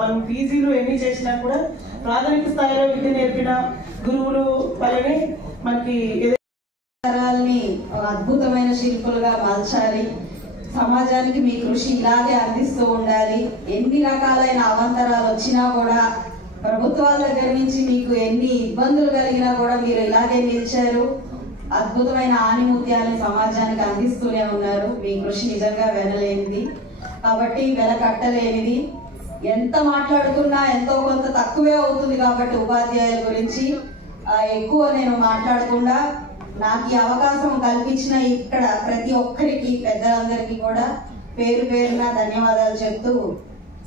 మనం పీజీలో ఎన్ని చేసినా కూడా ప్రాథమిక స్థాయిలో విద్య నేర్పిన గురువులు వల్లనే మనకి తరాల్ని అద్భుతమైన శిల్పులుగా మార్చాలి. సమాజానికి మీ కృషి ఇలాగే అందిస్తూ ఉండాలి. ఎన్ని రకాలైన అవాంతరాలు వచ్చినా కూడా, ప్రభుత్వాల దగ్గర నుంచి మీకు ఎన్ని ఇబ్బందులు కలిగినా కూడా మీరు ఇలాగే నిలిచారు. అద్భుతమైన ఆణిముత్యాన్ని సమాజానికి అందిస్తూనే ఉన్నారు. మీ కృషి నిజంగా వెనలేనిది, కాబట్టి వెల కట్టలేనిది. ఎంత మాట్లాడుకున్నా ఎంతో కొంత తక్కువే అవుతుంది. కాబట్టి ఉపాధ్యాయుల గురించి ఎక్కువ నేను మాట్లాడకుండా, నాకు ఈ అవకాశం కల్పించిన ఇక్కడ ప్రతి ఒక్కరికి, పెద్దలందరికీ కూడా పేరు పేరున ధన్యవాదాలు చెప్తూ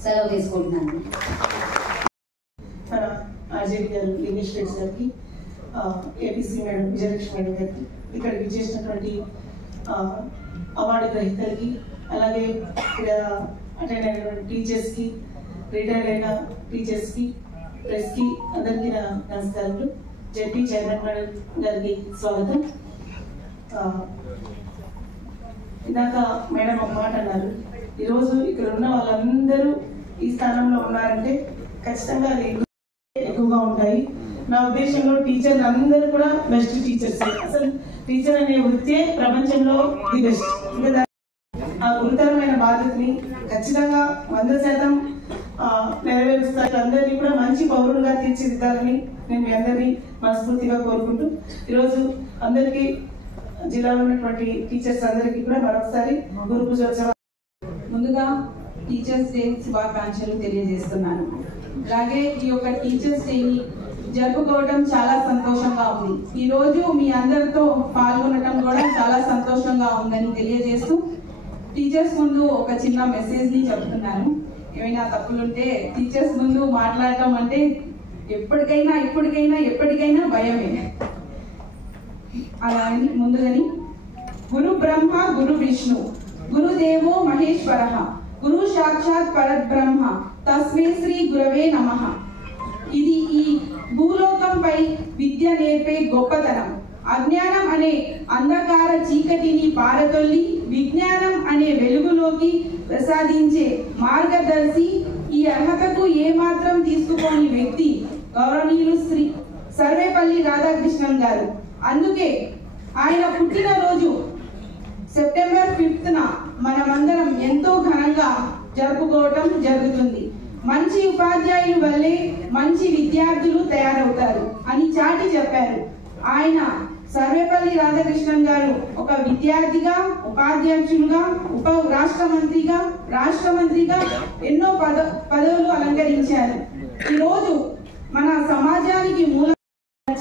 సెలవు తీసుకుంటున్నాను. మన ఆర్జేపీ గారు, ఇంగ్లీష్ టీచర్ గారికి, ఏపీసీ మేడం విజయలక్ష్మి మేడం గారికి, ఇక్కడికి విచ్చేసినటువంటి అవార్డు గ్రహీతలకి, అలాగే ఇక్కడ అటెండ్ అయినటువంటి టీచర్స్కి, రిటైర్డ్ అయిన టీచర్స్కి, ప్రెస్కి అందరికీ నా నమస్కారాలు. జెడ్పీ చైర్మన్ మేడం గారికి స్వాగతం. ఇందాక మేడం ఒక మాట అన్నారు, ఈరోజు ఇక్కడ ఉన్న వాళ్ళందరూ ఈ స్థానంలో ఉన్నారంటే ఖచ్చితంగా అది ఎక్కువగా ఉంటాయి. నా ఉద్దేశంలో టీచర్లు అందరూ కూడా బెస్ట్ టీచర్స్. అసలు టీచర్ అనే వృత్తే ప్రపంచంలో ది బెస్ట్. ఇంకా ఆ గురుతరమైన బాధ్యతని ఖచ్చితంగా 100% నెరవేరుస్తారు. అందరినీ కూడా మంచి పౌరులుగా తీర్చిదిద్దాలని నేను మీ అందరినీ మనస్ఫూర్తిగా కోరుకుంటూ, ఈరోజు అందరికీ జిల్లాలో ఉన్నటువంటి టీచర్స్ అందరికీ కూడా మరొకసారి గురు పూజోత్సవం. ముందుగా టీచర్స్ డే శుభాకాంక్షలు తెలియజేస్తున్నాను. అలాగే ఈ యొక్క టీచర్స్ డేని జరుపుకోవడం చాలా సంతోషంగా ఉంది. ఈ రోజు మీ అందరితో పాల్గొనడం కూడా చాలా సంతోషంగా ఉందని తెలియజేస్తూ, టీచర్స్ ముందు ఒక చిన్న మెసేజ్ ని చెప్తున్నాను. ఏమైనా తప్పులుంటే, టీచర్స్ ముందు మాట్లాడటం అంటే ఎప్పటికైనా భయమే. అలా ముందుగాని గురు బ్రహ్మ గురు విష్ణు గురుదేవో మహేశ్వర గురు సాక్షాత్ పరబ్రహ్మ తస్మై శ్రీ గురవే నమః. ఇది ఈ భూలోకంపై విద్య నేర్పే గొప్పతనం. అజ్ఞానం అనే అంధకార చీకటిని పారదొల్లి విజ్ఞానం అనే వెలుగులోకి ప్రసాదించే మార్గదర్శి. ఈ అర్హతకు ఏమాత్రం తీసుకోని వ్యక్తి గౌరవనీయులు శ్రీ సర్వేపల్లి రాధాకృష్ణన్ గారు. అందుకే ఆయన పుట్టినరోజు సెప్టెంబర్ 5న మనమందరం ఎంతో ఘనంగా జరుపుకోవటం జరుగుతుంది. మంచి ఉపాధ్యాయుల వల్లే మంచి విద్యార్థులు తయారవుతారు అని చాటి చెప్పారు. ఆయన సర్వేపల్లి రాధాకృష్ణన్ గారు ఒక విద్యార్థిగా, ఉపాధ్యక్షులుగా, రాష్ట్ర మంత్రిగా ఎన్నో పదవులు అలంకరించారు. ఈరోజు మన సమాజానికి మూల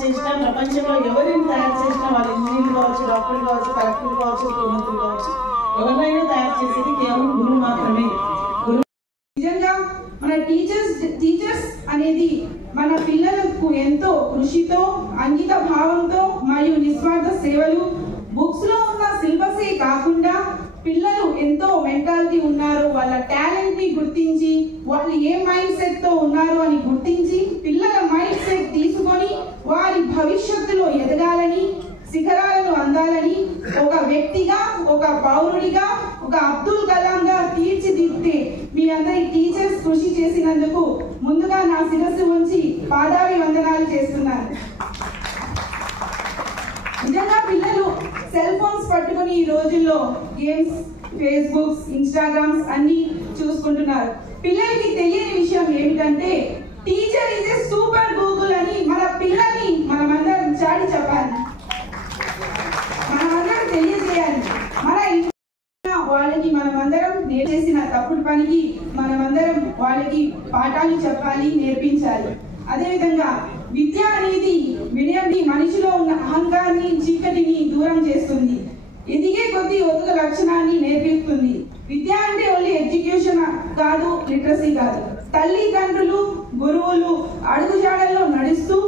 చేసిన, ప్రపంచంలో ఎవరిని తయారు చేసినా, వాళ్ళు ఇంజనీర్లు కావచ్చు, డాక్టర్లు కావచ్చు, కలెక్టర్లు కావచ్చు, ముఖ్యమంత్రులు కావచ్చు, ఎవరైనా తయారు చేసేది కేవలం గురువు మాత్రమే. నిజంగా మన టీచర్స్ అనేది మన పిల్లలకు ఎంతో కృషితో, అంకిత భావంతో మరియు నిస్వార్థ సేవలు. బుక్స్ లో ఉన్న సిలబసే కాకుండా పిల్లలు ఎంతో మెంటాలిటీ ఉన్నారు, వాళ్ళ టాలెంట్ ని గుర్తించి, వాళ్ళు ఏ మైండ్ సెట్ తో ఉన్నారు అని గుర్తించి, పిల్లల మైండ్ సెట్ తీసుకొని వారి భవిష్యత్తులో ఎదగాలని, శిఖరాలను అందాలని, ఒక వ్యక్తిగా, ఒక పౌరుడిగా, ఒక అబ్దుల్ కలాం గా తీర్చిదిద్దే మీ అందరి టీచర్స్ కృషి చేసినందుకు ముందుగా నా శిరస్సు ఉంచి పాదాభి వందనాలు చేస్తున్నాను. నిజంగా పిల్లలు సెల్ ఫోన్స్ పట్టుకుని ఈ రోజుల్లో గేమ్స్, ఫేస్బుక్స్, ఇన్స్టాగ్రామ్స్ అన్ని చూసుకుంటున్నారు. పిల్లలకి తెలియని విషయం ఏమిటంటే teacher is a super Google అని మన పిల్లల్ని మనమందరం చాటి చెప్పాలి, మనమందరం తెలియజేయాలి. మన వాళ్ళకి మనమందరం చేసిన తప్పుడు పనికి మనమందరం వాళ్ళకి పాఠాలు చెప్పాలి, నేర్పించాలి. అదేవిధంగా విద్య అనేది వినయంని, మనిషిలో ఉన్న అహంకారాన్ని, చీకటిని దూరం చేస్తుంది. ఎదిగే కొద్ది ఒక్క లక్షణాన్ని నేర్పిస్తుంది. విద్య అంటే ఓన్లీ ఎడ్యుకేషన్ కాదు, లిటరసీ కాదు. తల్లిదండ్రులు, గురువులు అడుగుజాడల్లో నడుస్తూ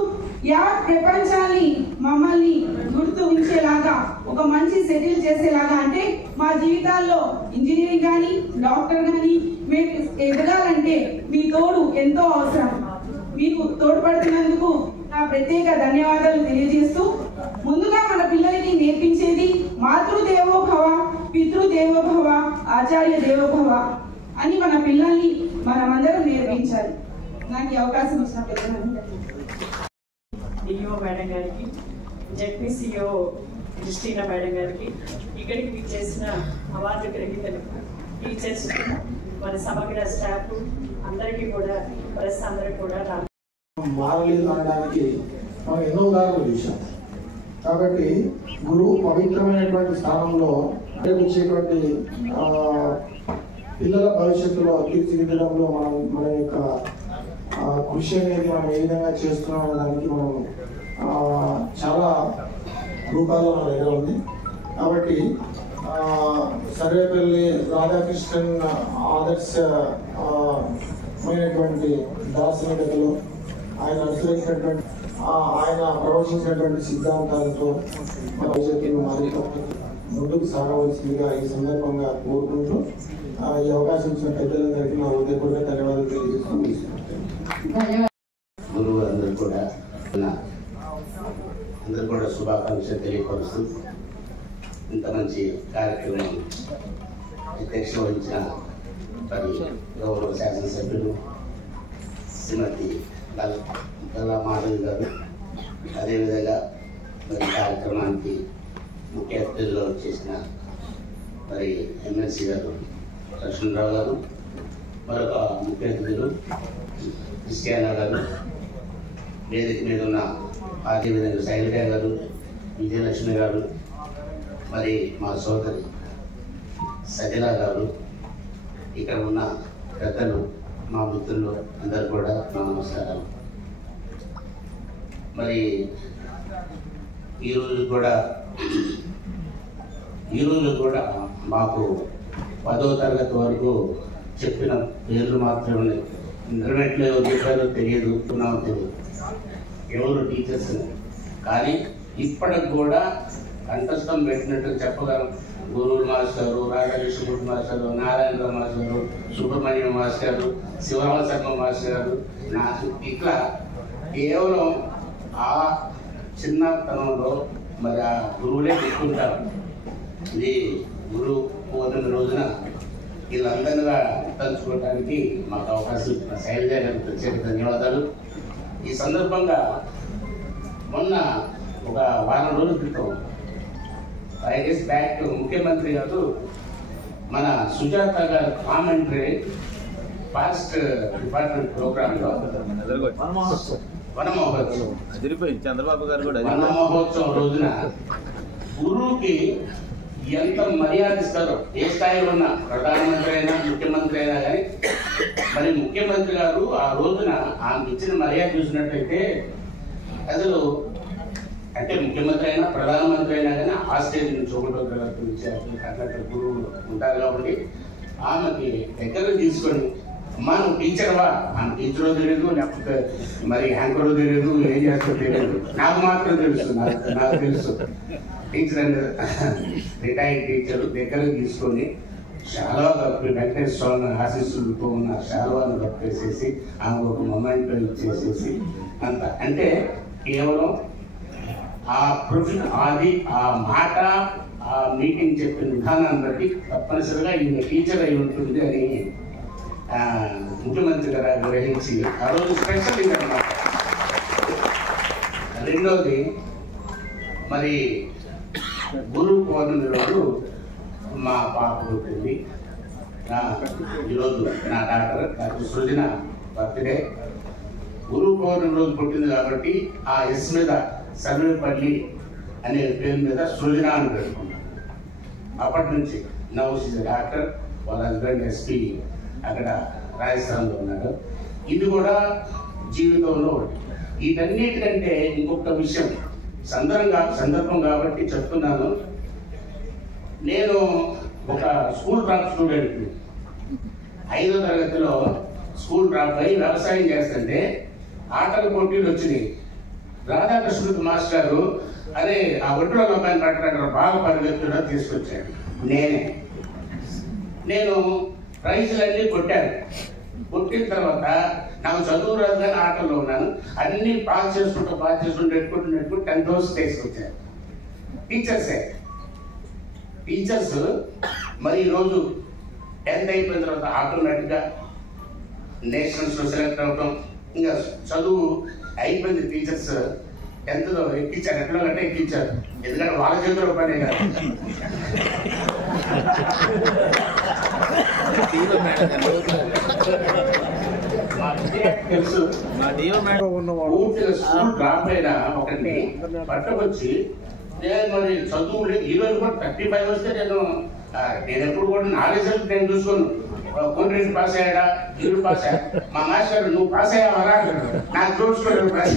యావత్ ప్రపంచాన్ని మమ్మల్ని గుర్తు ఉంచేలాగా, ఒక మంచి సెటిల్ చేసేలాగా, అంటే మా జీవితాల్లో ఇంజనీరింగ్ కానీ, డాక్టర్ కానీ మేము ఎదగాలంటే మీ తోడు ఎంతో అవసరం. మీకు తోడ్పడుతున్నందుకు నా ప్రత్యేక ధన్యవాదాలు తెలియజేస్తూ, ముందుగా మన పిల్లలకి నేర్పించేది మాతృదేవో భవ, పితృదేవోభవ ఆచార్య దేవోభవ అని మన పిల్లల్ని మనమందరం నేర్పించాలి. నాకు ఈ అవకాశం ఇచ్చిన పెద్దలందరికీ, డిఓ మేడం గారికి, జెడ్పీసీఓ క్రిస్టినా మేడం గారికి, ఇక్కడికి విచ్చేసిన అవార్డు గ్రహీతలకు, టీచర్స్, మన సమగ్ర స్టాఫ్ అందరికీ కూడా, ప్రెస్ అందరికీ కూడా మారలేదు అనడానికి మనం ఎన్నో ఉదాహరణలు చూసాం. కాబట్టి గురువు పవిత్రమైనటువంటి స్థానంలో వచ్చేటువంటి పిల్లల భవిష్యత్తులో తీర్చిదిద్దడంలో మన యొక్క కృషి అనేది మనం ఏ విధంగా చేస్తున్నాం అనే దానికి మనం చాలా రూపాల్లో మన దగ్గర ఉంది. కాబట్టి సర్వేపల్లి రాధాకృష్ణన్ ఆదర్శమైనటువంటి దార్శనికతలో ఆయన అనుసరించినటువంటి ఆయన ప్రవచించినటువంటి సిద్ధాంతాలతో భవిష్యత్తులో ముందుకు సాగవలసిందిగా ఈ సందర్భంగా కోరుకుంటూ ఈ అవకాశం ఇచ్చిన పెద్దలందరికీ నా హృదయపూర్వక ధన్యవాదాలు తెలియజేస్తున్నాను. గురువు అందరూ కూడా శుభాకాంక్షలు తెలియపరుస్తూ ఇంత మంచి కార్యక్రమం అధ్యక్ష వహించిన మరి గౌరవ శాసనసభ్యులు శ్రీమతి గల్లా మాధవి గారు, అదేవిధంగా మరి కార్యక్రమానికి ముఖ్య అతిథుల్లో చేసిన మరి ఎమ్మెల్సీ గారు లక్ష్మణరావు గారు, మరొక ముఖ్య అతిథులు క్రిస్టియానా గారు, వేదిక మీద ఉన్న అదేవిధంగా శైలజ గారు, విజయలక్ష్మి గారు, మరి మా సోదరి సజల గారు, ఇక్కడ ఉన్న పెద్దలు, మా మిత్రులు అందరు కూడా నా నమస్కారాలు. మరి ఈరోజు కూడా మాకు 10వ తరగతి వరకు చెప్పిన పేర్లు మాత్రమే, ఇంటర్నెట్లో ఎవరు చెప్పారో తెలియదు, తెలియదు ఎవరు టీచర్స్. కానీ ఇప్పటికి కూడా కంఠస్థం పెట్టినట్టు చెప్పగలం. గురువులు మాస్టారు, రాధాకృష్ణమూర్తి మాస్టారు, నారాయణరావు మాస్టారు, సుబ్రహ్మణ్యం మాస్టారు, శివరామ శర్మ మాస్టారు, నాకు ఇట్లా కేవలం ఆ చిన్నతనంలో మరి ఆ గురువులే పెట్టుకుంటారు. ఇది గురువు పూర్ణమి రోజున వీళ్ళందరిగా తలుచుకోవడానికి మాకు అవకాశం ఇచ్చిన శైలజ గారికి ప్రత్యేక ధన్యవాదాలు. ఈ సందర్భంగా మొన్న ఒక వారం రోజుల క్రితం బ్యాక్ ముఖ్యమంత్రి గారు మన సుజాత గారు కామెంటరీ ఫాస్ట్ డిపార్ట్మెంట్ ప్రోగ్రామ్ లో వన మహోత్సవం రోజున గురువుకి ఎంత మర్యాద ఇస్తారో, ఏ స్థాయిలో ఉన్న ప్రధానమంత్రి అయినా ముఖ్యమంత్రి అయినా కానీ, మరి ముఖ్యమంత్రి గారు ఆ రోజున ఆమె ఇచ్చిన మర్యాద చూసినట్టయితే అసలు అంటే ముఖ్యమంత్రి అయినా ప్రధానమంత్రి అయినా కానీ ఆ స్టేజ్ నుంచి ఒకటో తరగతి నుంచి అట్లా గురువులు ఉంటారు. కాబట్టి ఆమెకి దగ్గర తీసుకొని, అమ్మా నువ్వు టీచర్వా, ఆమె టీచరో తెలియదు, లేకపోతే మరి యాంకరో తెలియదు, ఏం చేస్తో తెలియదు, నాకు మాత్రం తెలుసు, నాకు తెలుసు టీచర్ అనేది రిటైర్డ్ టీచర్. దగ్గర తీసుకొని చాలా వెంకటేశ్వర స్వామి ఆశీస్సులతో ఉన్న శాలువాను కప్పేసేసి ఆమె ఒక మొమెంట్ ఇచ్చేసేసి అంత అంటే కేవలం ఆ ప్రొఫెషన్ అది ఆ మాట ఆ మీటింగ్ చెప్పిన విధానాన్ని బట్టి తప్పనిసరిగా ఈయన టీచర్ అయి ఉంటుంది అని ముఖ్యమంత్రి గారు గ్రహించి ఆ రోజు స్పెషల్ అన్నమాట. రెండోది మరి గురు పౌర్ణమి రోజు మా పాప పుట్టింది. ఈరోజు నా డాక్టర్ సృజన బర్త్డే. గురు పౌర్ణమి రోజు పుట్టింది కాబట్టి ఆ ఎస్ మీద సర్వేపల్లి అనే పేరు మీద సృజన అని పెట్టుకున్నాను. అప్పటి నుంచి నవ్ షీజ్ డాక్టర్, వాళ్ళ హస్బెండ్ ఎస్పీ అక్కడ రాజస్థాన్లో ఉన్నాడు. ఇది కూడా జీవితంలో ఒకటి. వీటన్నిటికంటే ఇంకొక విషయం సందర్భం కాబట్టి చెప్తున్నాను. నేను ఒక స్కూల్ డ్రాప్ స్టూడెంట్, 5వ తరగతిలో స్కూల్ డ్రాప్ అయ్యి వ్యవసాయం చేస్తుంటే ఆటల పోటీలు వచ్చినాయి. రాధాకృష్ణుడు మాస్టారు అదే ఆ ఒడ్డులో లోకాన్ని పట్టడానికి బాగా పరిగెత్తుగా తీసుకొచ్చాడు. నేను ప్రైజులన్నీ కొట్టాను. కొట్టిన తర్వాత నాకు చదువు రాదు కానీ ఆటల్లో ఉన్నాను. అన్ని పాస్ చేసుకుంటూ నెట్టుకుంటూ 10th తీసుకొచ్చాను. టీచర్సే టీచర్స్ మరి ఈరోజు 10th అయిపోయిన తర్వాత ఆటోమేటిక్గా నేషనల్స్లో సెలెక్ట్ అవటం, ఇంకా చదువు అయిపోయింది. టీచర్స్ 10thలో ఎక్కించారు, ఎట్లా అంటే ఎక్కించారు, ఎందుకంటే వాళ్ళ చేతిలో పనే కదా. తెలుసు పూర్తిగా స్కూల్ డ్రాప్ అయిన ఒకరిని పట్టుకొచ్చి మరి చదువు ఈరోజు కూడా 35 వస్తే నేను ఎప్పుడు కూడా నా రిజల్ట్ నేను చూసుకోను. కొన్ని పాస్ అయ్యాడా, ఇల్లు పాస్ అయ్యా, మా మాస్టర్ నువ్వు పాస్ అయ్యావరా నాకు చూసుకోలేదు పాస్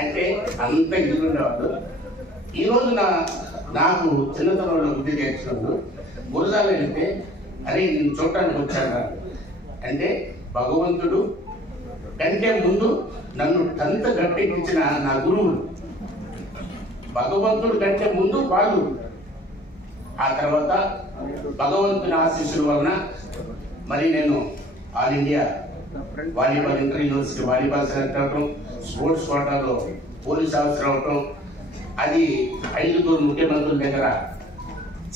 అంటే అంత ఇది ఉండేవాళ్ళు. ఈరోజు నాకు చిన్నతనంలో విద్య చేర్చినప్పుడు గురజాలు వెళ్తే అరే నేను చూడటానికి వచ్చాను అంటే భగవంతుడు కంటే ముందు నన్ను అంత గట్టెక్కించిన నా గురువులు, భగవంతుడు కంటే ముందు వాళ్ళు, ఆ తర్వాత భగవంతుని ఆశీస్సుల వలన మరి నేను all India volleyball inter university volleyball select అవటం, స్పోర్ట్స్ కోటాలో పోలీస్ ఆఫీసర్ అవటం, అది 5 ముఖ్యమంత్రుల దగ్గర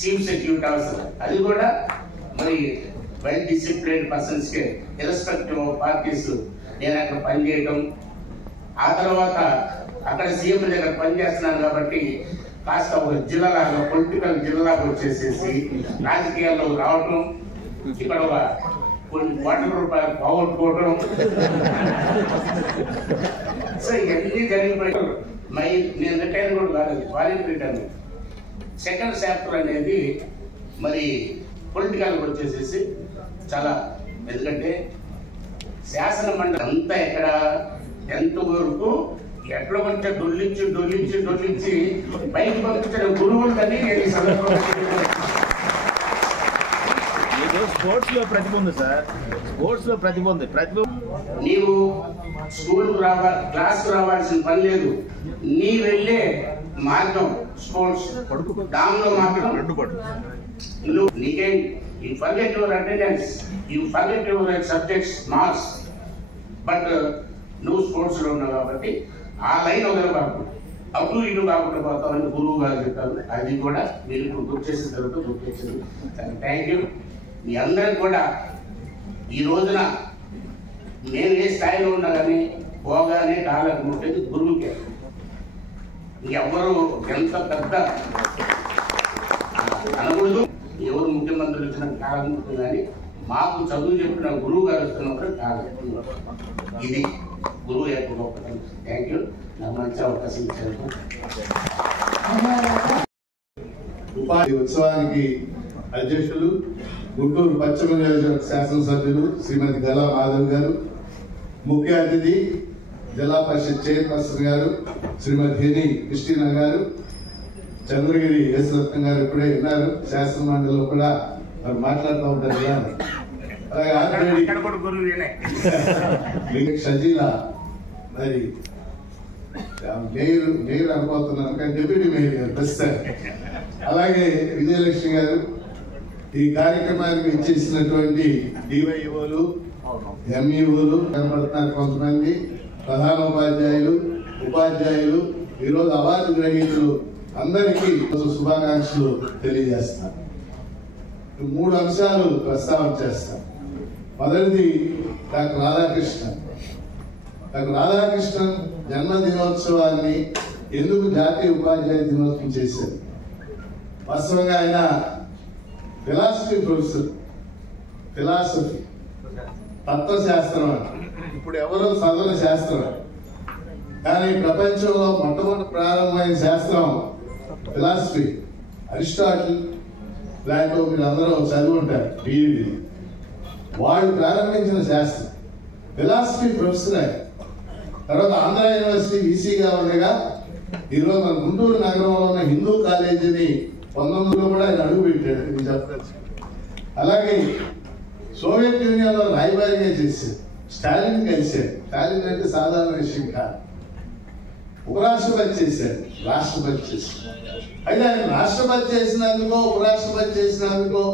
చీఫ్ సెక్యూరిటీ ఆఫీసర్, అది కూడా మరి వెల్ డిసిప్లిన్ పర్సన్స్కి ఇర్రెస్పెక్టివ్ ఆఫ్ పార్టీస్ నేను అక్కడ పనిచేయటం. ఆ తర్వాత అక్కడ సీఎం దగ్గర పనిచేస్తున్నాను కాబట్టి కాస్త ఒక జిల్లాలాగా పొలిటికల్ జిల్లాగా వచ్చేసేసి రాజకీయాల్లో రావటం, ఇక్కడ ఒక కొన్ని కోట్ల రూపాయలు పోగొట్టుకోవటం. సో ఇవన్నీ జరిగిపోయారు. నేను రిటైర్ కూడా కాలేదు, వాలంటీర్ రిటైర్. సెకండ్ చాప్టర్ అనేది మరి పొలిటికల్గా వచ్చేసేసి చాలా, ఎందుకంటే శాసన మండలి అంతా ఎక్కడ ఎంతవరకు ఎట్లా కొంచెం డొల్లించి బయట పంపించిన గురువులు కానీ నేను ఈ సందర్భంగా స్పోర్ట్స్ లో ప్రతిభ ఉంది సార్, స్పోర్ట్స్ లో ప్రతిభ ఉంది. నీవు స్కూల్ క్లాస్ రావాల్సిన పని లేదు, నీ వెళ్ళే మార్గం స్పోర్ట్స్, దానిలో మాత్రం నీకేం you forget your attendance, you forget your subjects marks, but నువ్వు స్పోర్ట్స్ లో ఉన్నావు కాబట్టి ఆ లైన్ వదలబాకు, అటు ఇటు కాకుండా పోతామని గురువు గారు చెప్పారు. అది కూడా మీరు ఇప్పుడు గుర్తు చేసిన తర్వాత గుర్తు చేసింది. Thank you. మీ అందరికి కూడా ఈ రోజున నేను ఏ స్థాయిలో ఉన్నా కానీ పోగానే కాలకు ముట్టేది గురువుకే. ఎవరు ఎంత పెద్ద అనకూడదు, ఎవరు ముఖ్యమంత్రులు ఇచ్చిన కాలం ఉంటుంది, కానీ మాకు చదువు చెప్పిన గురువు గారు వస్తున్నప్పుడు కాలం. ఇది గురువు యొక్క గొప్పతనం. Thank you. నాకు మంచి అవకాశం ఇచ్చారు. ఉపాధి ఉత్సవానికి అధ్యక్షులు గుంటూరు పశ్చిమ నియోజకవర్గ శాసనసభ్యులు శ్రీమతి గలా మాధవ్ గారు, ముఖ్య అతిథి జిల్లా పరిషత్ చైర్పర్సన్ గారు శ్రీమతి హెని క్రిస్టినా గారు, చంద్రగిరి యేసురత్న గారు ఇప్పుడే ఉన్నారు, శాసన మండలిలో కూడా మరి మాట్లాడుతూ ఉంటారు కదా. అలాగే షజీలా మరి మేయర్ అనుకోతున్నాను కానీ డిప్యూటీ మేయర్ గారు ప్రస్తుతం, అలాగే విజయలక్ష్మి గారు, ఈ కార్యక్రమానికి ఇచ్చేసినటువంటి డివైఓలు ఎంఈఓలు కనపడుతున్నారు, కొంతమంది ప్రధాన ఉపాధ్యాయులు, ఈరోజు అవార్డు గ్రహీతలు అందరికీ శుభాకాంక్షలు తెలియజేస్తాను. 3 అంశాలు ప్రస్తావన చేస్తాను. మొదటిది డాక్టర్ రాధాకృష్ణన్ జన్మదినోత్సవాన్ని ఎందుకు జాతీయ ఉపాధ్యాయ దినోత్సవం చేశారు? వాస్తవంగా ఆయన ఫిలాసఫీ ప్రొఫెసర్, ఫిలాసఫీ తత్వశాస్త్రం ఇప్పుడు ఎవరో చదవని శాస్త్రం, కానీ ప్రపంచంలో మొట్టమొదటి ప్రారంభమైన శాస్త్రం ఫిలాసఫీ. అరిస్టాటిల్ ప్లాటో మీరు అందరూ చదివి ఉంటారు, బీఈడి. వాళ్ళు ప్రారంభించిన శాస్త్రం ఫిలాసఫీ ప్రొఫెసర్ ఆయన. తర్వాత ఆంధ్ర యూనివర్సిటీ వీసీగా ఉండగా ఈరోజు మన గుంటూరు నగరంలో ఉన్న హిందూ కాలేజీని 1900లో కూడా ఆయన అడుగు పెట్టాడు, ఇది చెప్పచ్చు. అలాగే సోవియట్ యూనియన్లో రాయబారిగా చేశారు, స్టాలిన్ కలిశారు. స్టాలిన్ అంటే సాధారణ విషయం కాదు. ఉపరాష్ట్రపతి చేశారు, రాష్ట్రపతి చేశారు. అయితే ఆయన రాష్ట్రపతి చేసినందుకో ఉపరాష్ట్రపతి చేసినందుకో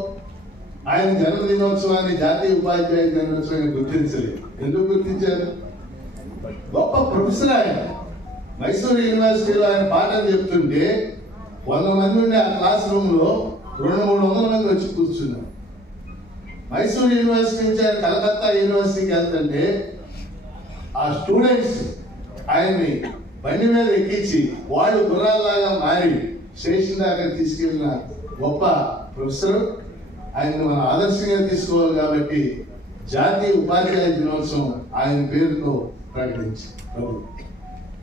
ఆయన జన్మదినోత్సవాన్ని జాతీయ ఉపాధ్యాయ దినోత్సవాన్ని గుర్తించలేదు. ఎందుకు గుర్తించారు? గొప్ప ప్రొఫెసర్ ఆయన. మైసూరు యూనివర్సిటీలో ఆయన పాఠం చెప్తుంటే 100 మంది ఉండే ఆ క్లాస్ రూమ్లో 200-300 మంది వచ్చి కూర్చున్నారు. మైసూర్ యూనివర్సిటీ నుంచి ఆయన కలకత్తా యూనివర్సిటీకి వెళ్తుంటే ఆ స్టూడెంట్స్ ఆయన్ని బండి మీద ఎక్కించి వాళ్ళు గుర్రాల్లాగా మారి స్టేషన్ దాకా తీసుకెళ్ళిన గొప్ప ప్రొఫెసర్. ఆయన్ని మనం ఆదర్శంగా తీసుకోవాలి కాబట్టి జాతీయ ఉపాధ్యాయ దినోత్సవం ఆయన పేరుతో ప్రకటించారు.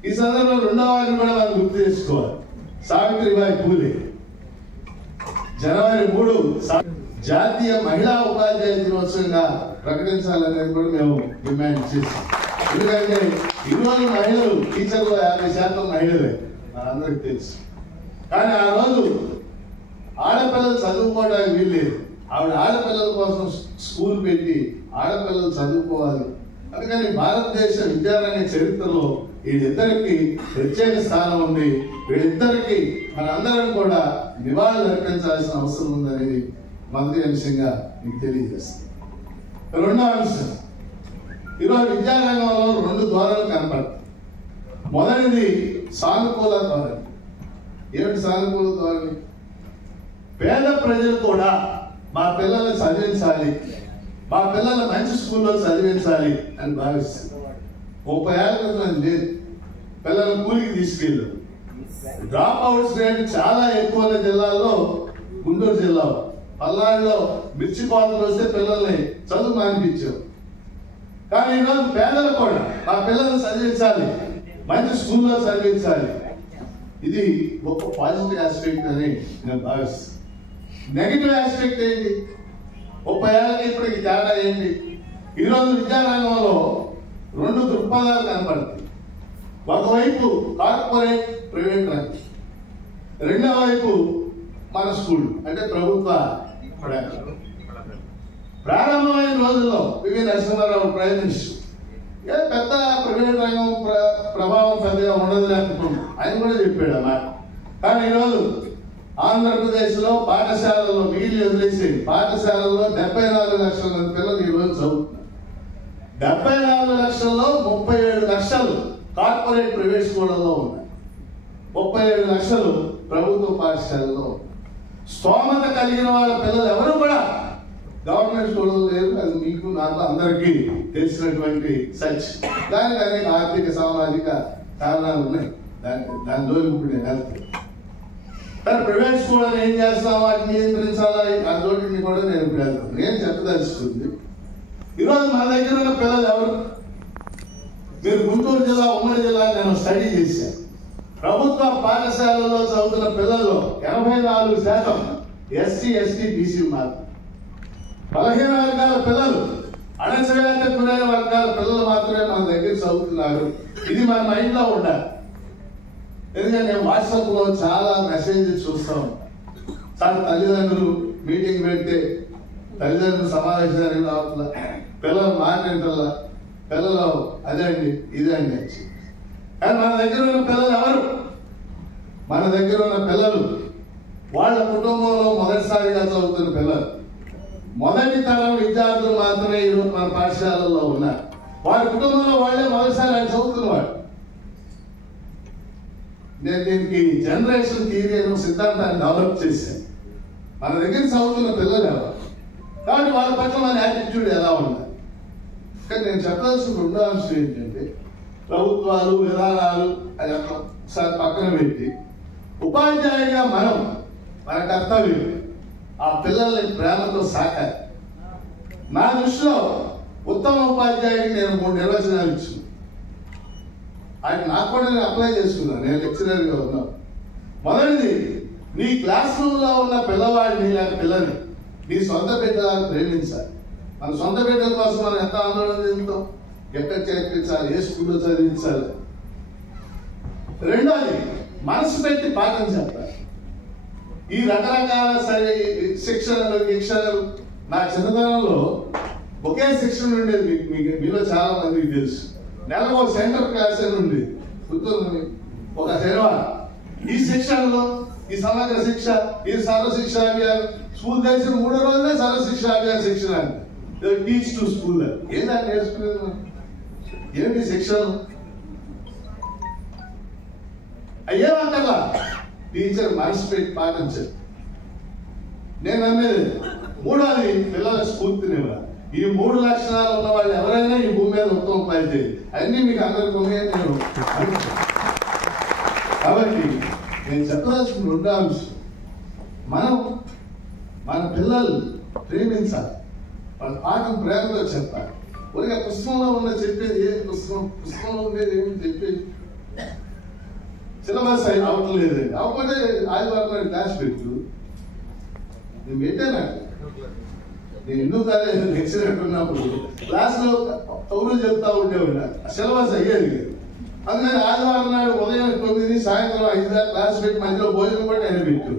ఈ సందర్భంలో 2వ వారిని కూడా మనం గుర్తు చేసుకోవాలి. సావిత్రిబాయి పూలే జనవరి 3 జాతీయ మహిళా ఉపాధ్యాయ దినోత్సవంగా ప్రకటించాలనేది కూడా మేము డిమాండ్ చేస్తాం. ఎందుకంటే ఈరోజు మహిళలు టీచర్లు 50% మహిళలే మనందరికి తెలుసు. కానీ ఆ రోజు ఆడపిల్లలు చదువుకోవడానికి వీల్లేదు. ఆవిడ ఆడపిల్లల కోసం స్కూల్ పెట్టి ఆడపిల్లలు చదువుకోవాలి. అందుకని భారతదేశ విద్యారంగ చరిత్రలో వీళ్ళిద్దరికి ప్రత్యేక స్థానం ఉంది. వీళ్ళిద్దరికి మనందరం కూడా నివాళులు అర్పించాల్సిన అవసరం ఉందనేది మొదటి అంశంగా మీకు తెలియజేస్తుంది. 2వ అంశం, ఈరోజు విద్యారంగంలో 2 ధోరణులు కనపడతాయి. మొదటిది సానుకూల ధోరణి. ఏమిటి సానుకూల ధోరణి? పేద ప్రజలు కూడా మా పిల్లల్ని చదివించాలి, మా పిల్లల్ని మంచి స్కూల్లో చదివించాలి అని భావిస్తారు. 30 ఏళ్ల క్రితం లేదు. పిల్లల్ని కూలికి తీసుకెళ్ళారు. డ్రాప్ అవుట్స్ రేట్ చాలా ఎక్కువ ఉన్న జిల్లాల్లో గుంటూరు జిల్లా, పల్నాడులో మిర్చి కోతలు వస్తే పిల్లల్ని చదువు మానిపించారు. కానీ ఈరోజు పేదలు కూడా మా పిల్లల్ని చదివించాలి, మంచి స్కూల్లో చదివించాలి. ఇది గొప్ప పాజిటివ్ ఆస్పెక్ట్ అని నేను భావిస్తాను. నెగిటివ్ ఆస్పెక్ట్ ఏంటి? 30 ఏళ్ళకి ఇప్పటికి తేడా ఏంటి? ఈరోజు విద్యారంగంలో 2 దృక్పథాలు కనపడతాయి. ఒకవైపు కార్పొరేట్ ప్రైవేట్ రంగం, రెండవ వైపు మన స్కూల్ అంటే ప్రభుత్వ ప్రారంభమైన రోజుల్లో పివి నరసింహారావు ప్రైమ్ మినిస్టర్ పెద్ద ప్రైవేట్ రంగం ప్రభావం పెద్దగా ఉండదు అనుకుంటున్నాం. ఆయన కూడా చెప్పాడు అన్నమాట. కానీ ఈరోజు ఆంధ్రప్రదేశ్లో పాఠశాలల్లో మిగిలి వదిలేసి పాఠశాలల్లో 74 లక్షల మంది పిల్లలు ఈరోజు చదువుతున్నారు. 74 లక్షల్లో 37 లక్షలు కార్పొరేట్ ప్రైవేట్ స్కూళ్ళలో ఉన్నాయి, 37 లక్షలు ప్రభుత్వ పాఠశాలలో. స్తోమత కలిగిన వాళ్ళ పిల్లలు ఎవరు కూడా గవర్నమెంట్ స్కూల్లో లేరు. అది మీకు నాకు అందరికీ తెలిసినటువంటి సత్యం. దానికి అనేక ఆర్థిక సామాజిక కారణాలు ఉన్నాయి. దాని జోలికి ఇప్పుడు నేను వెళ్తాను. కానీ ప్రైవేట్ స్కూల్ అని ఏం చేస్తాం, వాటిని నియంత్రించాలా ఆ జోలిని కూడా నేను ఇప్పుడు వెళ్తాను. నేను చెప్పదలుచుకుంది, ఈరోజు మన దగ్గర ఉన్న పిల్లలు ఎవరు? మీరు గుంటూరు జిల్లా, ఉమ్మడి జిల్లా నేను స్టడీ చేశాను. ప్రభుత్వ పాఠశాలలో చదువుతున్న పిల్లల్లో 84% ఎస్సీ, ఎస్టీ, బీసీ మాత్రం. బలహీన వర్గాల పిల్లలు, అణచివేత గురైన వర్గాల పిల్లలు మాత్రమే మన దగ్గర చదువుతున్నారు. ఇది మన మైండ్ లో ఉండాలి. ఎందుకంటే నేను వాట్సాప్ లో చాలా మెసేజ్లు చూస్తాం. సార్ తల్లిదండ్రులు మీటింగ్ పెడితే తల్లిదండ్రులు సమావేశానికి రావట్లా, పిల్లలు మాట్లాడటల్లా, పిల్లలు అదండి ఇదండి. కానీ మన దగ్గర ఉన్న పిల్లలు ఎవరు? మన దగ్గర ఉన్న పిల్లలు వాళ్ళ కుటుంబంలో మొదటిసారిగా చదువుతున్న పిల్లలు, మొదటి తరం విద్యార్థులు మాత్రమే ఈరోజు మన పాఠశాలల్లో ఉన్నారు. వారి కుటుంబంలో వాళ్ళే మొదటిసారి ఆయన చదువుతున్నవాడు. నేను దీనికి జనరేషన్ థియరీ అనే సిద్ధాంతాన్ని డెవలప్ చేశాను. మన దగ్గర చదువుతున్న పిల్లలు ఎవరు, కాబట్టి వాళ్ళ పట్ల మన యాటిట్యూడ్ ఎలా ఉండాలి. కానీ నేను చెప్పాల్సిన 2వ అంశం ఏంటంటే, ప్రభుత్వాలు విధానాలు అది ఒకసారి పక్కన పెట్టి ఉపాధ్యాయుడిగా మన కర్తవ్యం ఆ పిల్లల్ని ప్రేమతో సాకాలి. నా దృష్టిలో ఉత్తమ ఉపాధ్యాయుడికి నేను 3 నిర్వచనాలు ఇచ్చాను. ఆయన నాకు కూడా నేను అప్లై చేసుకున్నాను. నేను లెక్చరర్గా ఉన్నాను. మొదటిది, నీ క్లాస్ రూమ్లో ఉన్న పిల్లవాడిని లేక పిల్లని నీ సొంత బిడ్డలను ప్రేమించాలి. మన సొంత బిడ్డల కోసం మనం ఎంత ఆందోళన చెందుతాం, ఎక్కడ చేర్పించాలి, ఏ స్కూల్లో చదివించాలి. రెండోది, మనసు పెట్టి పాఠం చెప్పాలి. ఈ రకరకాల శిక్షణలు నా చిన్నతనంలో ఒకే శిక్షణ ఉండేది. మీలో చాలా మందికి తెలుసు. నెలకు ఒక సెంటర్ క్లాస్ అని ఉండేది, గుర్తుంది. ఒక శనివారం ఈ శిక్షణలో ఈ సమగ్ర శిక్ష, ఈ సర్వశిక్ష అభియాన్, స్కూల్ తెలిసిన 3వ రోజునే సర్వశిక్ష అభియాన్ శిక్షణ అంటే టీచ్ టు స్కూల్. ఏంటంటే నేర్చుకునేది ఏంటి శిక్షణ? అయ్యేమంటలా టీచర్ మనసు పెట్టి పాటించాలి. నేను నమ్మేది మూడోది పిల్లల స్ఫూర్తినివ్వాలి. ఈ 3 లక్షణాలు ఉన్న వాళ్ళు ఎవరైనా ఈ భూమి మీద ఉత్తమ పని చేయాలి. అన్నీ మీకు అందరికీ ఉన్నాయని నేను అనుకుంటున్నాను. కాబట్టి నేను చెప్పదలసిన 2వ అంశం, మనం మన పిల్లల్ని ప్రేమించాలి. వాళ్ళ పాఠం ప్రేమతో చెప్పాలి. ఊరికే పుస్తకంలో ఉన్న చెప్పేది ఏ పుస్తకంలో ఉండేది ఏమి చెప్పేది సిలబస్ అవటం లేదండి. అవ్వకపోతే ఆదివారం క్లాస్ పెట్టు. నేను పెట్టాను. నేను ఎన్నో కాలేజ్ లెక్చరర్ ఉన్నప్పుడు క్లాస్లో కౌరులు చెప్తా ఉండేవాడు. సిలబస్ అయ్యేది. అందుకని ఆదివారం నాడు ఉదయం 9 సాయంత్రం 5 దాకా క్లాస్ పెట్టి మధ్యలో భోజనం కూడా నేను పెట్టు.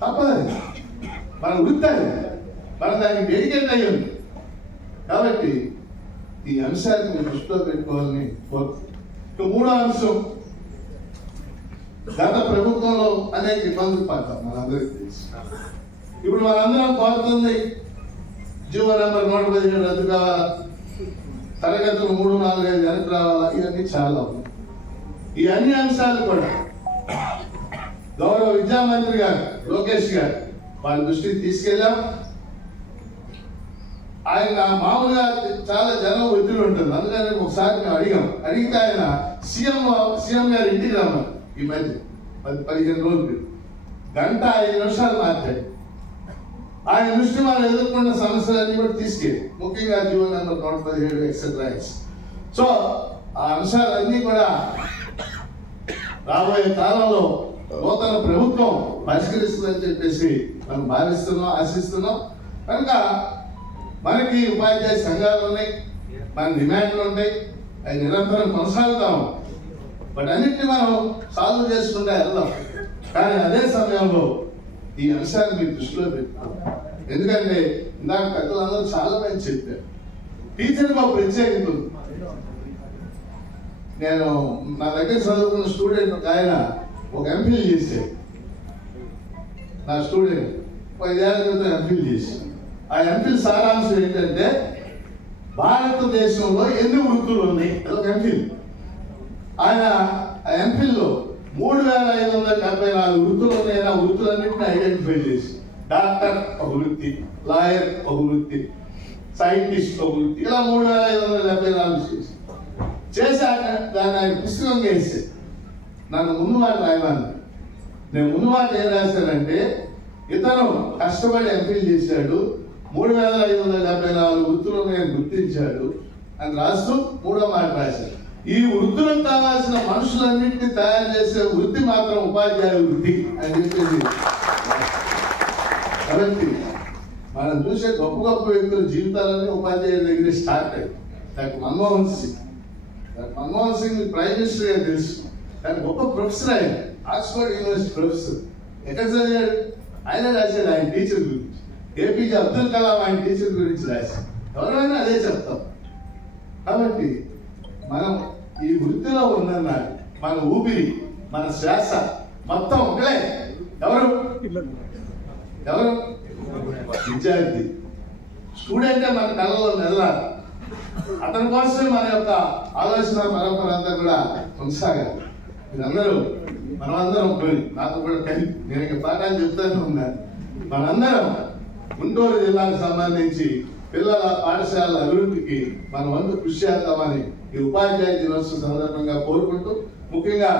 తప్పదు, మన వృత్తి, మనం దానికి డెడికేట్ అయ్యింది. కాబట్టి ఈ అంశాన్ని మీరు దృష్టిలో పెట్టుకోవాలని కోరుతున్నాను. 3వ అంశం, గత ప్రభుత్వంలో అనేక ఇబ్బందులు పడతాం మనందరికీ తెలుసు. ఇప్పుడు మనందరం కోరుతుంది జీవో నెంబర్ 117 రద్దు కావాలా, తరగతులు 3, 4, 5 వెనక్కి రావాలా, ఇవన్నీ చాలా ఉన్నాయి. ఈ అన్ని అంశాలు కూడా గౌరవ విద్యామంత్రి గారు లోకేష్ గారు వాళ్ళ దృష్టికి తీసుకెళ్ళాం. ఆయన మామూలుగా చాలా జనం ఒత్తిడి ఉంటుంది. అందుకని ఒకసారి మేము అడిగితే ఆయన సీఎం గారు ఇంటికి రమ్మన్నారు. ఈ మధ్య 15 రోజులు 1 గంట 5 నిమిషాలు మాట్లాడి ఆయన దృష్టి మనం ఎదుర్కొన్న సమస్యలన్నీ కూడా తీసుకెళ్ళి, ముఖ్యంగా జీవో నెంబర్ 117 ఎక్సెట్రా. సో ఆ అంశాలన్నీ కూడా రాబోయే కాలంలో నూతన ప్రభుత్వం పరిష్కరిస్తుందని చెప్పేసి మనం భావిస్తున్నాం, ఆశిస్తున్నాం. కనుక మనకి ఉపాధ్యాయ సంఘాలు ఉన్నాయి, మన డిమాండ్లు ఉంటాయి, అవి నిరంతరం కొనసాగుతాం. బట్ అన్నింటినీ మనం సాల్వ్ చేసుకుంటా వెళ్దాం. కానీ అదే సమయంలో ఈ అంశాన్ని మీరు దృష్టిలో పెట్టుకోవాలి. ఎందుకంటే ఇందాక పెద్దలందరూ చాలా మంది చెప్పారు, టీచర్కి ఒక ప్రత్యేకత ఉంది. నేను నా దగ్గర చదువుకున్న స్టూడెంట్ ఒక ఆయన ఒక ఎంఫిల్ చేశాడు. నా స్టూడెంట్ 5 ఏళ్ల క్రితం ఎంఫిల్ చేశాడు. ఆ ఎంఫిల్ సారాంశం ఏంటంటే భారతదేశంలో ఎన్ని వృత్తులు ఉన్నాయి, అదొక ఎంఫిల్. ఆయన ఆ ఎంఫిల్లో 3574 వృత్తులు ఉన్నాయని ఆ వృత్తులన్నింటినీ ఐడెంటిఫై చేసి, డాక్టర్ ఒక వృత్తి, లాయర్ ఒక వృత్తి, సైంటిస్ట్ ఒక వృత్తి, ఇలా 3574 చేశాక దాన్ని ఆయన పుస్తకం వేసి నన్ను ముందు మాట రాయమని. నేను ముందు మాట ఏం రాశానంటే, ఇతను కష్టపడి ఎంఫిల్ చేశాడు, 3574 వృత్తులు ఉన్నాయని గుర్తించాడు అని రాస్తూ 3వ మాట రాశాడు, ఈ వృత్తులకు కావాల్సిన మనుషులన్నింటినీ తయారు చేసే వృత్తి మాత్రం ఉపాధ్యాయ వృత్తి అని చెప్పేసి. కాబట్టి మనం చూసే గొప్ప గొప్ప వ్యక్తుల జీవితాలన్నీ ఉపాధ్యాయుల దగ్గర స్టార్ట్ అయ్యాయి. Doctor Manmohan Singh prime minister గారు తెలుసు, కానీ గొప్ప ప్రొఫెసర్ ఆయన, ఆక్స్ఫర్డ్ యూనివర్సిటీ ప్రొఫెసర్. ఎక్కడ చదివాడు? ఆయన రాశాడు ఆయన టీచర్ గురించి. ఏపీజే అబ్దుల్ కలాం ఆయన టీచర్ గురించి రాశాడు. ఎవరైనా అదే చెప్తాం. కాబట్టి మనం ఈ వృత్తిలో ఉన్నన్నాడు మన ఊపిరి, మన శ్వాస మొత్తం ఒకలే. ఎవరు విద్యార్థి, స్టూడెంటే మన కళ్ళలో మెదలాలి. అతని కోసమే మన యొక్క ఆలోచన పరంపర అంతా కూడా కొనసాగాలి. మనమందరం నాతో కూడా కలిపి నేను ఇక పాఠాలు చెప్తానే ఉన్నాను. మనందరం గుంటూరు జిల్లాకు సంబంధించి పిల్లల పాఠశాలల అభివృద్ధికి మన వంతు కృషి చేద్దామని ఈ ఉపాధ్యాయ దినోత్సవం సందర్భంగా కోరుకుంటూ, ముఖ్యంగా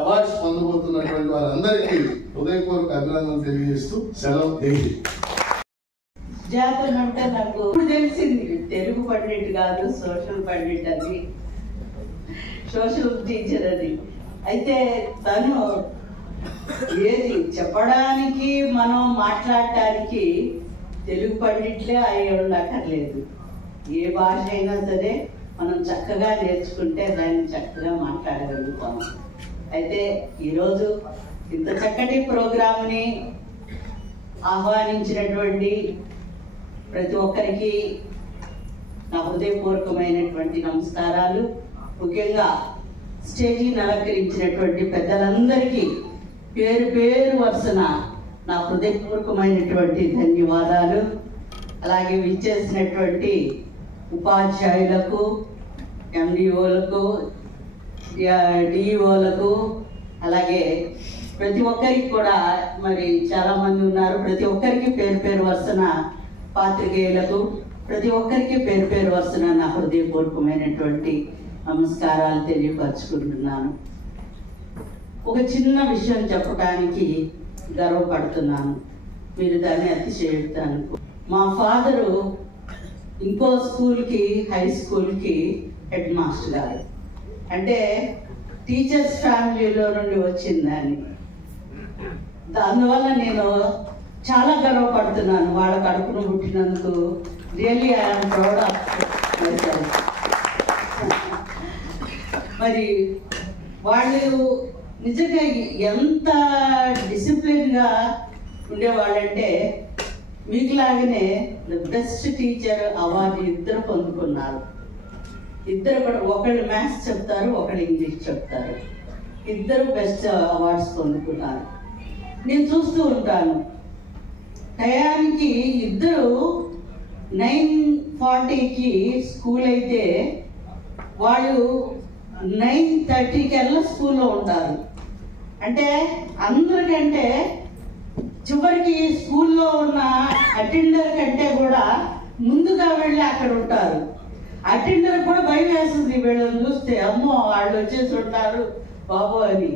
అవార్డ్స్ పొందబోతున్నటువంటి వారందరికీ హృదయపూర్వక అభినందనలు తెలియజేస్తూ సెలవు. జాతర అంటే నాకు తెలిసింది తెలుగు పండిట్ కాదు, సోషల్ పండిట్ అని, సోషల్ టీచర్ అని. అయితే తను ఏది చెప్పడానికి మనం మాట్లాడటానికి తెలుగు పండిట్లే అయ్యి ఉండక్కర్లేదు. ఏ భాష అయినా సరే మనం చక్కగా నేర్చుకుంటే దాన్ని చక్కగా మాట్లాడగలుగుతాం. అయితే ఈరోజు ఇంత చక్కటి ప్రోగ్రామ్ని ఆహ్వానించినటువంటి ప్రతి ఒక్కరికి నా హృదయపూర్వకమైనటువంటి నమస్కారాలు. ముఖ్యంగా స్టేజీని అలంకరించినటువంటి పెద్దలందరికీ పేరు పేరు వరుసన నా హృదయపూర్వకమైనటువంటి ధన్యవాదాలు. అలాగే విచ్చేసినటువంటి ఉపాధ్యాయులకు, ఎండిఓలకు, డిఈఓలకు, అలాగే ప్రతి ఒక్కరికి కూడా మరి చాలా మంది ఉన్నారు. ప్రతి ఒక్కరికి పేరు పేరు వరుసన పాత్రికేయులకు ప్రతి ఒక్కరికి పేరు పేరు వరుసన నా హృదయపూర్వకమైనటువంటి నమస్కారాలు తెలియపరచుకుంటున్నాను. ఒక చిన్న విషయం చెప్పడానికి గర్వపడుతున్నాను. మీరు దాన్ని అతిశయిస్తాను. మా ఫాదరు ఇంకో స్కూల్కి, హై స్కూల్కి హెడ్ మాస్టర్ గారు. అంటే టీచర్స్ ఫ్యామిలీలో నుండి వచ్చిందని. అందువల్ల నేను చాలా గర్వపడుతున్నాను వాళ్ళ కడుపును పుట్టినందుకు. Really I'm proud of my self. మరి వాళ్ళు నిజంగా ఎంత డిసిప్లిన్గా ఉండేవాళ్ళంటే మీకులాగానే బెస్ట్ టీచర్ అవార్డు ఇద్దరు పొందుకున్నారు. ఇద్దరు కూడా, ఒకళ్ళు మ్యాథ్స్ చెప్తారు, ఒకళ్ళు ఇంగ్లీష్ చెప్తారు. ఇద్దరు బెస్ట్ అవార్డ్స్ పొందుకున్నారు. నేను చూస్తూ ఉంటాను. టయానికి ఇద్దరు 9:40కి స్కూల్ అయితే వాళ్ళు 9:30 స్కూల్లో ఉంటారు. అంటే అందరికంటే చివరికి స్కూల్లో ఉన్న అటెండర్ కంటే కూడా ముందుగా వెళ్ళి అక్కడ ఉంటారు. అటెండర్ కూడా భయం వేస్తుంది వీళ్ళని చూస్తే, అమ్మో వాళ్ళు వచ్చేసి ఉంటారు బాబు అని.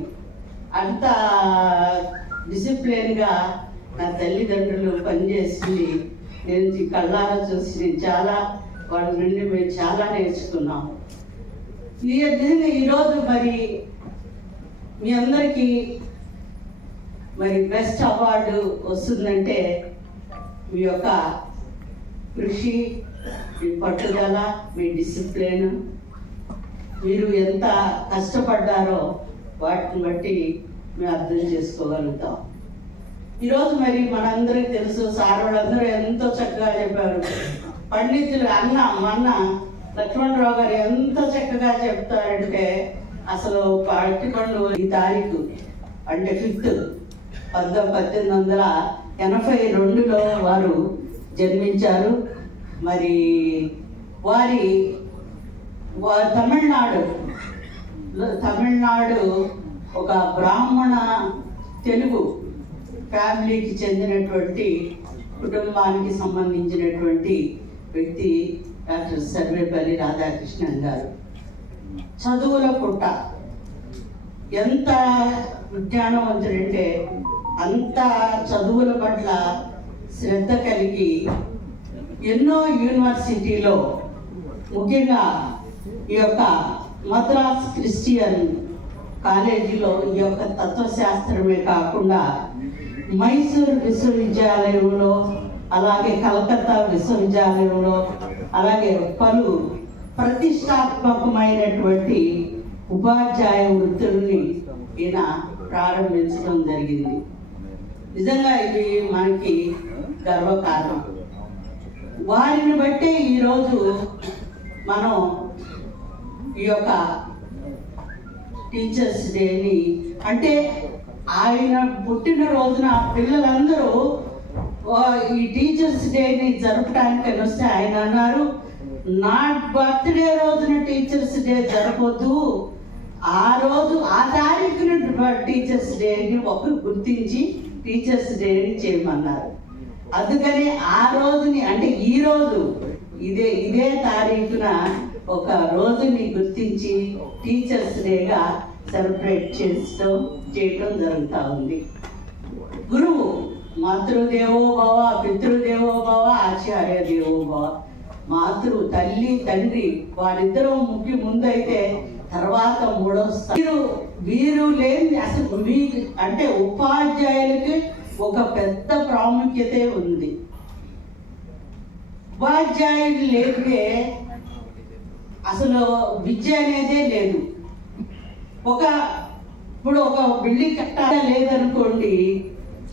అంత డిసిప్లిన్గా నా తల్లిదండ్రులు పనిచేసింది నేను కళ్ళారా చూసి నేను చాలా వాళ్ళ నుండి మేము చాలా నేర్చుకున్నాము. ఈరోజు మరి మీ అందరికీ మరి బెస్ట్ అవార్డు వస్తుందంటే మీ యొక్క కృషి, మీ పట్టుదల, మీ డిసిప్లిన్, మీరు ఎంత కష్టపడ్డారో వాటిని బట్టి మేము అర్థం చేసుకోగలుగుతాం. ఈరోజు మరి మనందరికీ తెలుసు, సార్ వాళ్ళందరూ ఎంతో చక్కగా చెప్పారు. పండితులు మొన్న లక్ష్మణరావు గారు ఎంత చక్కగా చెప్తారంటే, అసలు అరటిపండు ఈ తారీఖు అంటే 5th 1882లో వారు జన్మించారు. మరి వారి తమిళనాడు ఒక బ్రాహ్మణ తెలుగు ఫ్యామిలీకి చెందినటువంటి కుటుంబానికి సంబంధించినటువంటి వ్యక్తి డాక్టర్ సర్వేపల్లి రాధాకృష్ణన్ గారు. చదువుల పుట్ట. ఎంత విజ్ఞానవంతుడంటే అంత చదువుల పట్ల శ్రద్ధ కలిగి ఎన్నో యూనివర్సిటీలో, ముఖ్యంగా ఈ యొక్క మద్రాస్ క్రిస్టియన్ కాలేజీలో ఈ యొక్క తత్వశాస్త్రమే కాకుండా మైసూర్ విశ్వవిద్యాలయంలో, అలాగే కలకత్తా విశ్వవిద్యాలయంలో, అలాగే పలు ప్రతిష్టాత్మకమైనటువంటి ఉపాధ్యాయ వృత్తుల్ని ఈయన ప్రారంభించడం జరిగింది. నిజంగా ఇది మనకి గర్వకారణం. వారిని బట్టే ఈరోజు మనం ఈ యొక్క టీచర్స్ డేని, అంటే ఆయన పుట్టినరోజున పిల్లలందరూ ఈ టీచర్స్ డేని జరపడానికి వస్తే ఆయన అన్నారు, నా బర్త్డే రోజున టీచర్స్ డే జరపొద్దు, ఆ రోజు ఆ తారీఖున టీచర్స్ డేని ఒకరు గుర్తించి టీచర్స్ డేని చేయమన్నారు. అందుకని ఆ రోజుని, అంటే ఈ రోజు ఇదే తారీఖున ఒక రోజుని గుర్తించి టీచర్స్ డేగా సెలబ్రేట్ చేయటం జరుగుతూ ఉంది. గురువు మాతృదేవో భవ, పితృదేవో భవ, ఆచార్య దేవో భవ. తల్లి తండ్రి వారిద్దరూ ముందైతే తర్వాత మూడో వీరు లేని అసలు అంటే ఉపాధ్యాయులకి ఒక పెద్ద ప్రాముఖ్యతే ఉంది. ఉపాధ్యాయులు లేకపోతే అసలు విద్య అనేదే లేదు. ఇప్పుడు ఒక బిల్డింగ్ కట్టాలా లేదనుకోండి,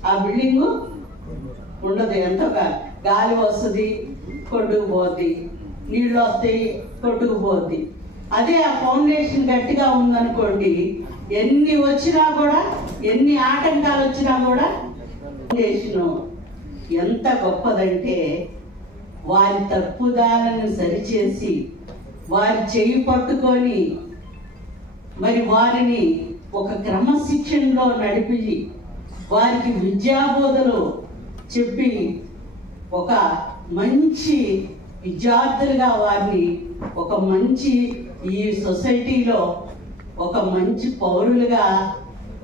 ఆ బిల్డింగ్ ఉండదు. ఎంతో గాలి వస్తుంది, కొట్టుకుపోద్ది, నీళ్ళు వస్తాయి, కొట్టుకుపోద్ది. అదే ఆ ఫౌండేషన్ గట్టిగా ఉందనుకోండి, ఎన్ని వచ్చినా కూడా, ఎన్ని ఆటంకాలు వచ్చినా కూడా ఫౌండేషన్ ఎంత గొప్పదంటే వారి తప్పుదాలను సరిచేసి వారి చేయి పట్టుకొని మరి వారిని ఒక క్రమశిక్షణలో నడిపి వారికి విద్యాబోధలు చెప్పి ఒక మంచి విద్యార్థులుగా వారిని ఒక మంచి ఈ సొసైటీలో ఒక మంచి పౌరులుగా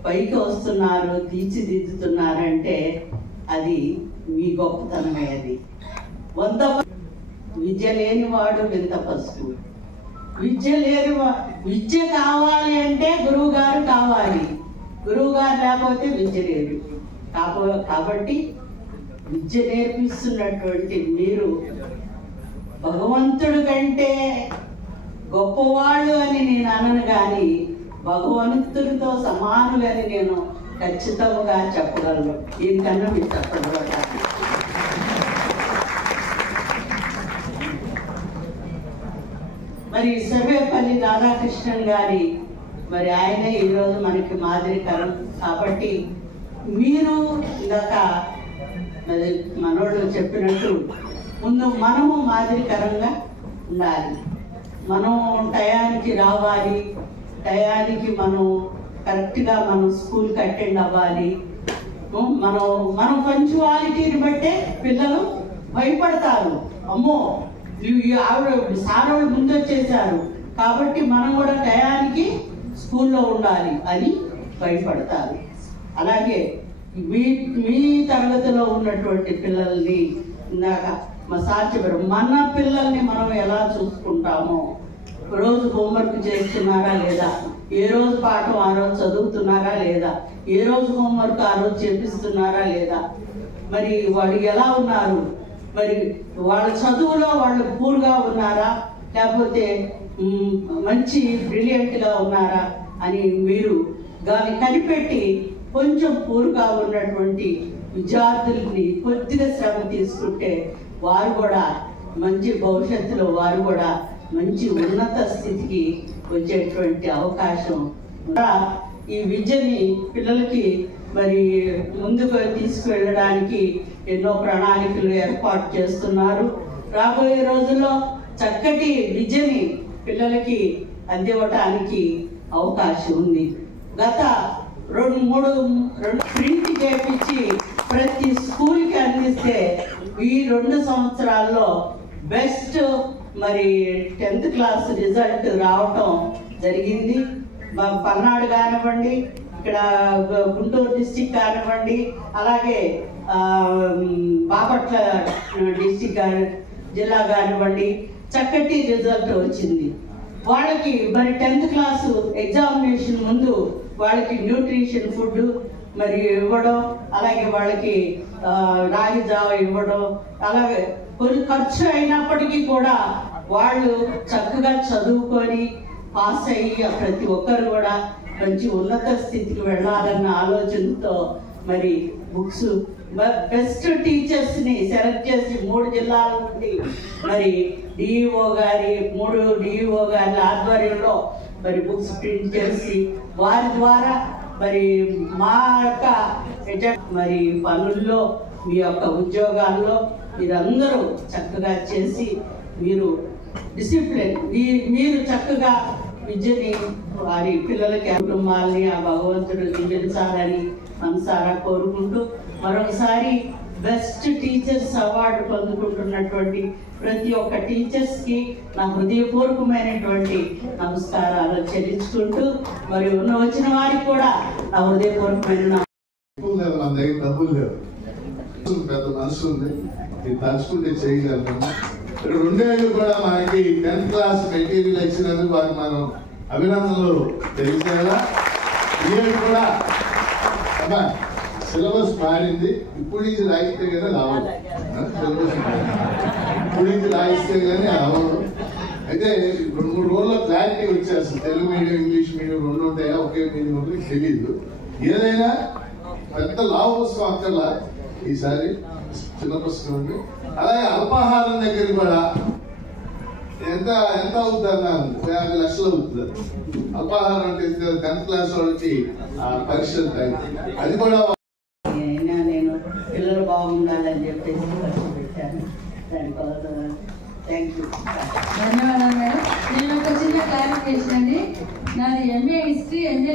పైకి వస్తున్నారు, తీర్చిదిద్దుతున్నారంటే అది మీ గొప్పతనమే. అది విద్య లేనివాడు వింత పసుపు. విద్య కావాలి అంటే గురువు గారు కావాలి, గురువు గారు లేకపోతే విద్య లేదు. కాబట్టి విద్య నేర్పిస్తున్నటువంటి మీరు భగవంతుడి కంటే గొప్పవాళ్ళు అని నేను అనను, కానీ భగవంతుడితో సమానులని నేను ఖచ్చితంగా చెప్పగలను. దీనికన్నా మీరు చెప్పగలరు. మరి సర్వేపల్లి రాధాకృష్ణన్ గారి మరి ఆయనే ఈరోజు మనకి మాదిరికరం. కాబట్టి మీరు ఇందాక మరి మనోళ్ళు చెప్పినట్టు ముందు మనము మాదిరికరంగా ఉండాలి. మనం టయానికి రావాలి, టయానికి మనం కరెక్ట్గా మనం స్కూల్కి అటెండ్ అవ్వాలి. మనం పంచువాలిటీని బట్టే పిల్లలు భయపడతారు. అమ్మో ఆవిడ సారోళ్ళు ముందు వచ్చేసారు కాబట్టి మనం కూడా టయానికి స్కూల్లో ఉండాలి అని భయపడతారు. అలాగే మీ తరగతిలో ఉన్నటువంటి పిల్లల్ని ఇందాక మా సార్ చెప్పారు, మన పిల్లల్ని మనం ఎలా చూసుకుంటామో, రోజు హోంవర్క్ చేస్తున్నారా లేదా, ఏ రోజు పాఠం ఆ రోజు చదువుతున్నారా లేదా, ఏ రోజు హోంవర్క్ ఆ రోజు చేపిస్తున్నారా లేదా, మరి వాళ్ళు ఎలా ఉన్నారు, మరి వాళ్ళ చదువులో వాళ్ళు పూర్గా ఉన్నారా లేకపోతే మంచి బ్రిలియంట్గా ఉన్నారా అని మీరు దాన్ని కనిపెట్టి కొంచెం పూర్గా ఉన్నటువంటి విద్యార్థుల్ని కొద్దిగా శ్రమ తీసుకుంటే వారు కూడా మంచి భవిష్యత్తులో వారు కూడా మంచి ఉన్నత స్థితికి వచ్చేటువంటి అవకాశం. ఈ విద్యని పిల్లలకి మరి ముందుకు తీసుకువెళ్ళడానికి ఎన్నో ప్రణాళికలు ఏర్పాటు చేస్తున్నారు. రాబోయే రోజుల్లో చక్కటి విద్యని పిల్లలకి అందివ్వటానికి అవకాశం ఉంది. గత 2 ప్రింట్ చేపించి ప్రతి స్కూల్కి అందిస్తే ఈ 2 సంవత్సరాల్లో బెస్ట్ మరి 10th క్లాస్ రిజల్ట్ రావటం జరిగింది. పల్నాడు కానివ్వండి, ఇక్కడ గుంటూరు డిస్టిక్ కానివ్వండి, అలాగే బాపట్ల డిస్టిక్ జిల్లా కానివ్వండి, చక్కటి రిజల్ట్ వచ్చింది. వాళ్ళకి మరి 10th క్లాసు ఎగ్జామినేషన్ ముందు వాళ్ళకి న్యూట్రిషన్ ఫుడ్ మరి ఇవ్వడం, అలాగే వాళ్ళకి రాగి జావ ఇవ్వడం, అలాగే కొన్ని ఖర్చు అయినప్పటికీ కూడా వాళ్ళు చక్కగా చదువుకొని పాస్ అయ్యి ప్రతి ఒక్కరు కూడా మంచి ఉన్నత స్థితికి వెళ్ళాలన్న ఆలోచనతో మరి బుక్స్ బెస్ట్ టీచర్స్ ని సెలెక్ట్ చేసి 3 జిల్లాల నుండి మరి డిఈఓ గారి 3 డిఈఓ గారి ఆధ్వర్యంలో మరి బుక్స్ ప్రింట్ చేసి వారి ద్వారా మరి మా యొక్క మరి పనుల్లో మీ యొక్క ఉద్యోగాల్లో మీరందరూ చక్కగా చేసి మీరు డిసిప్లిన్ మీరు చక్కగా విద్యని వారి పిల్లలకి కుటుంబాలని ఆ భగవంతుడు దీవించాలని మనసారా కోరుకుంటూ మరొకసారి బెస్ట్ టీచర్స్ అవార్డు పొందుకుంటున్నటువంటి ప్రతి ఒక్క టీచర్స్ కి నా హృదయపూర్వకమైనటువంటి నమస్కారాలు చెల్లించుకుంటూ మరి వచ్చిన వారికి కూడా నా హృదయపూర్వకమైన మన దగ్గర డబ్బులు లేవు, పెద్ద మనసు ఉంది, ఇది తలుచుకుంటే చేయగలను. 2 ఏళ్ళు కూడా మనకి 10th క్లాస్ మెటీరియల్ ఇచ్చినందుకు వారికి మనం అభినందనలు తెలిసేలా. ఈ కూడా సిలబస్ మారింది, ఇప్పుడు నుంచి రాయిస్తే కానీ రావదు. సిలబస్ ఇప్పుడు నుంచి రాయిస్తే కానీ రావదు. అయితే 2-3 రోజుల్లో క్లారిటీ వచ్చేస్తుంది. తెలుగు మీడియం ఇంగ్లీష్ మీడియం 2 ఉంటాయా, ఒకే మీడియం ఉంటుంది తెలీదు. ఏదైనా పెద్ద లావు పుస్తకం అక్కర్లా, ఈసారి చిన్న పుస్తకం ఉంది. అలాగే అల్పాహారం దగ్గర కూడా ఎంత అవుతుంది అన్నారు, 50 లక్షలు అవుతుంది. అల్పాహారం అంటే 10th క్లాస్ వాళ్ళకి పరీక్షలు అది కూడా నేను పిల్లలు బాగుండాలని చెప్పేసి ఖర్చు పెట్టాను. దానికోసం థ్యాంక్ యూ. ధన్యవాదాలు మేడం. నేను ఒక చిన్న క్లారిఫికేషన్ అండి. నాది MA హిస్టరీ, MA